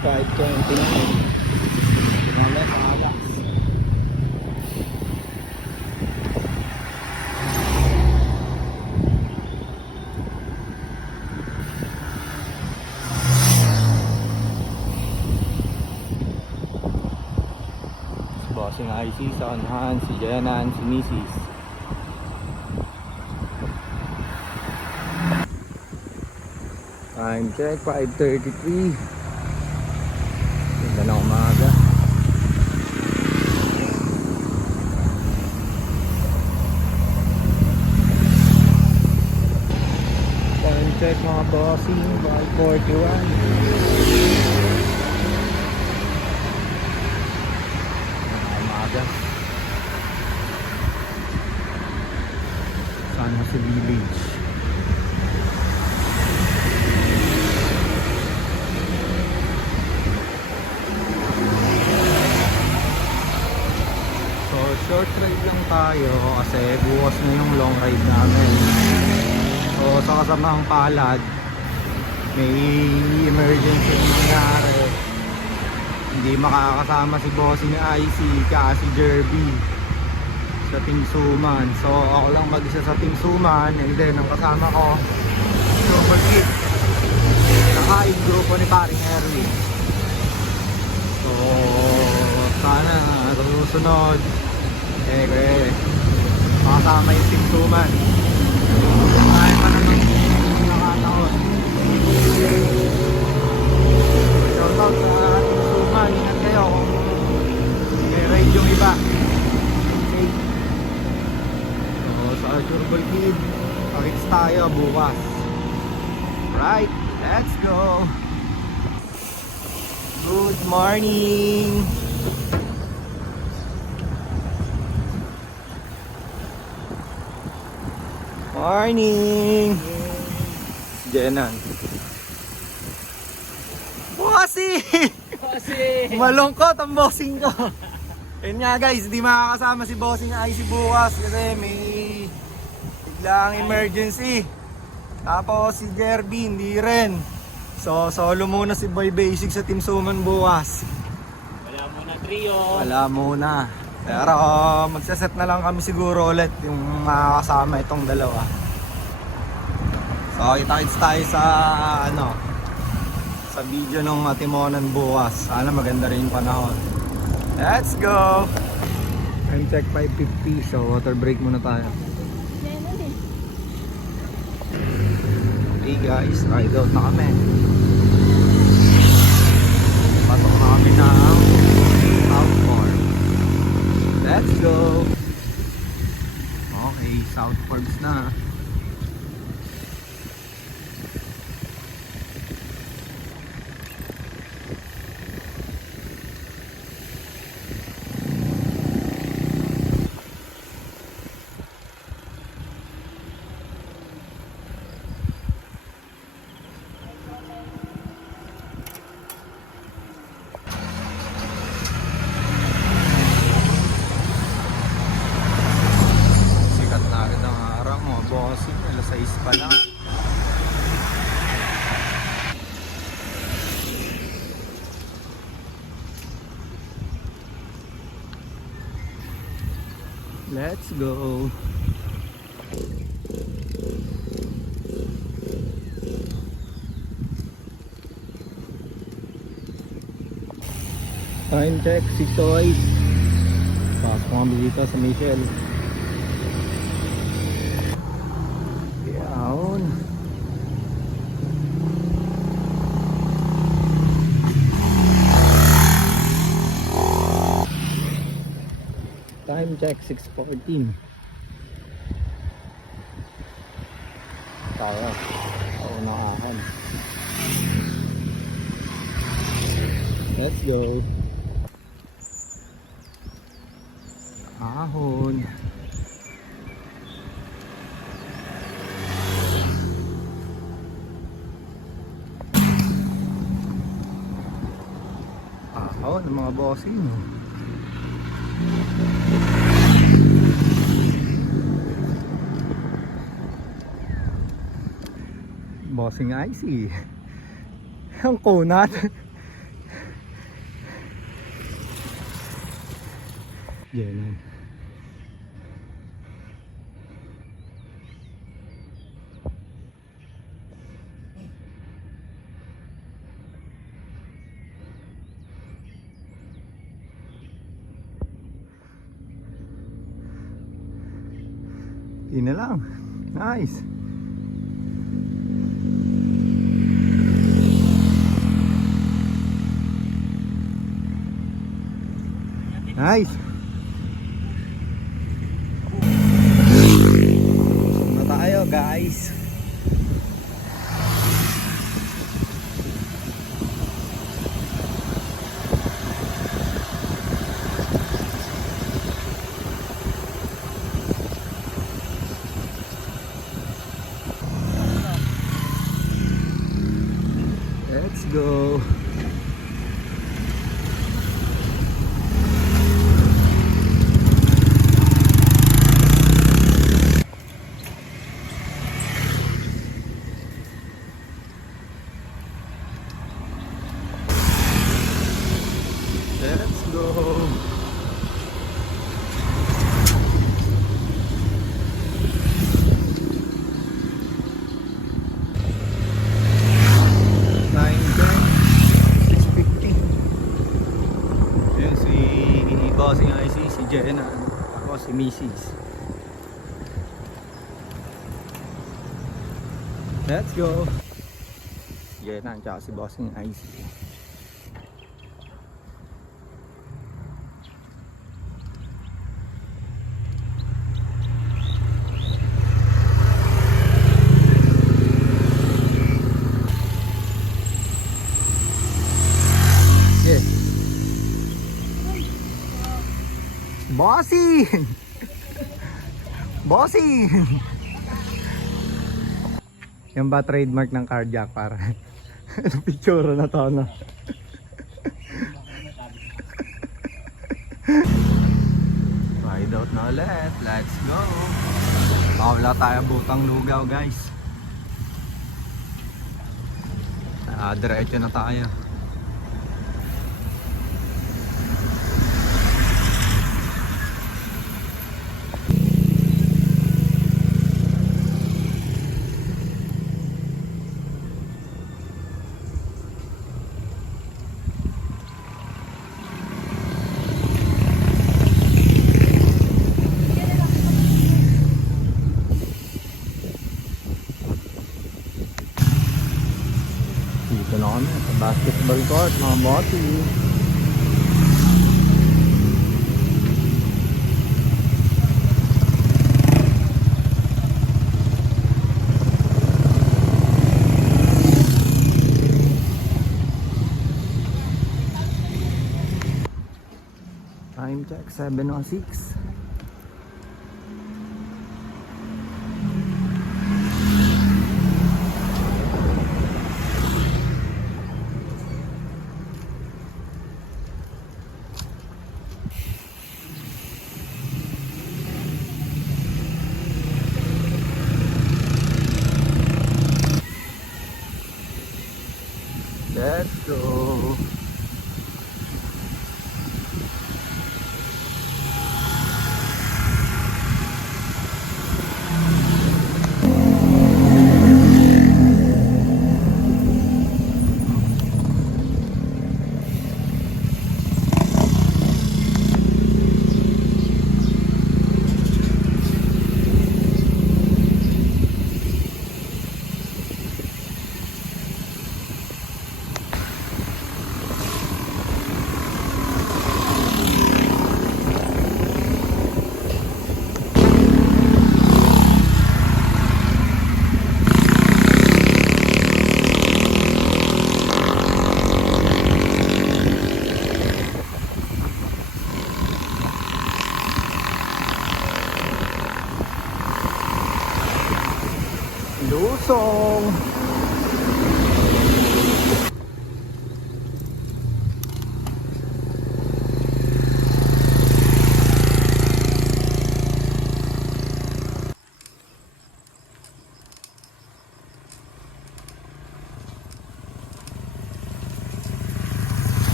5:29. Tumala sa alas. Si Bossing IC, sa unahan, si Jenan, si Mrs. Time check, 5:33. Ganda na umaga. Time check mga bossing, 5:41. Umaga. San Jose Village. Short ride lang tayo kasi bukas na yung long ride namin. So sa kasamang palad, may emergency nangyari. Hindi makakasama si Bossing IC kasi Jerby sa Team Suman. So ako lang mag-isa sa Team Suman, and then ang kasama ko Super Kid, saka yung grupo ni Paring Erwin. So sana sa susunod makasama yung Team Suman. Kahit pa naman nakataon. Shoutout sa Team Suman. Ingat kayo kung may ride yung iba. Okay. So sa Turbo Kid, pakits tayo bukas. Right, let's go. Good morning. Morning! Jenan. Bossing! Malungkot ang bossing ko. Yun nga guys, hindi makakasama si Bossing IC bukas kasi may biglang emergency. Tapos si Jerby hindi rin. So solo muna si Boy Basic sa Team Suman bukas. Wala muna trio. Wala muna. Pero magsaset na lang kami siguro ulit yung makakasama itong dalawa. So kita-kits tayo sa sa video ng Matimonan bukas. Sana maganda rin yung panahon. Let's go! Time check 5:50, so water break muna tayo. Okay guys, ride out na kami. Pasok na kami ng Southport. Let's go! Okay, South Forbes na. Bossing, alas 6 pa lang. Let's go. Time check 6:08. Pasok ang bisita sa Michelle. Yaon. Time check 6:14. Tayo. Unahan. Let's go. Ahon. Ahon ng mga bossing. Bossing IC. Ang kunat. Jenan. Yun na lang. Nice. Nice. Busog na tayo, guys. Let's go. Let's go. Ayan si Bossing IC, si Jenna, ako si Mrs. Let's go. Jenna at saka si Bossing IC. Bossing! Bossing! Yan ba trademark ng carjack para? Picture na to, no? Ride out na ulit. Let's go! Wala tayo butang lugaw, guys. Diretso na tayo. Dito na kami sa basketball court, mga boti. Time check, 7:06. Let's go.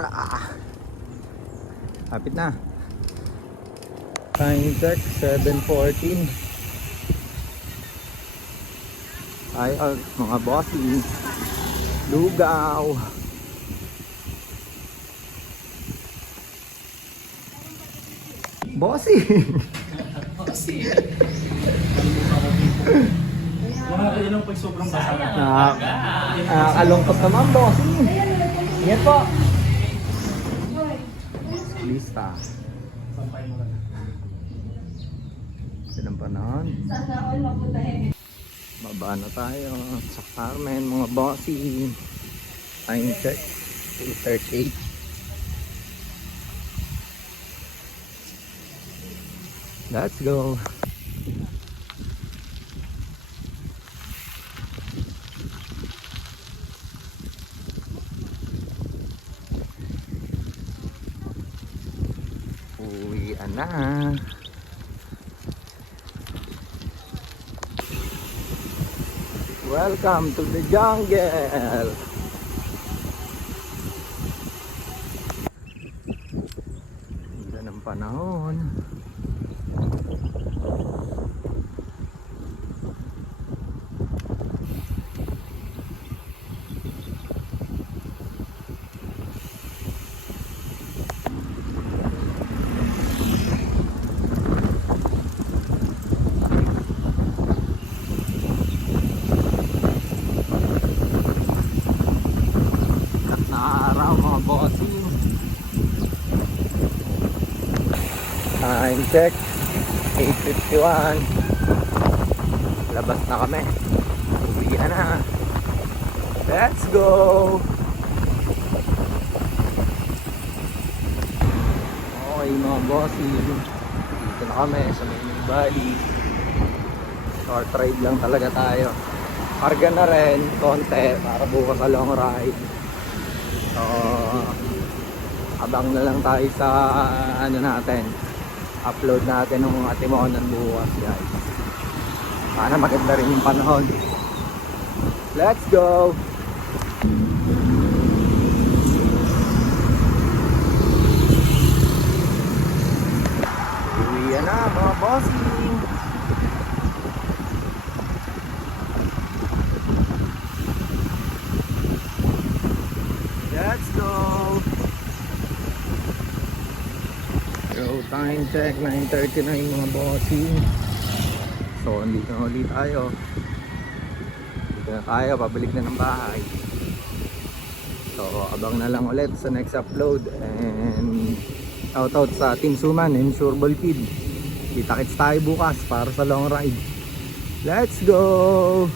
Tara! Kapit na. Time check, 7:14. Ay, mga bossy. Lugaw. Bossy! Yun ang pag sobrang basa. Nakakalungkot naman, bossy. Yan po. Lista. Yan ang panahon. Baba na tayo sa Carmen, mga bossy. Time check, 2:38. Let's go. Uwian na. Welcome to the jungle. Ganda ng panahon. Time check, 8:51. Labas na kami. Uwian na. Let's go! Okay mga bossy, dito na kami sa Maynila Valley. Short ride lang talaga tayo. Karga na rin, konti para bukas sa long ride. So, abang na lang tayo sa ano natin, upload natin ng Atimonan bukas, guys. Sana maganda rin yung panahon. Let's go! Uwian na mga bossing! Let's go! So, time check, 9:39 mga bossing. So, andito na ulit tayo. Dito na tayo, pabalik na ng bahay. So, abang na lang ulit sa next upload. And shoutout sa Team Suman and Sureball Kid. Kita-kits tayo bukas para sa long ride. Let's go!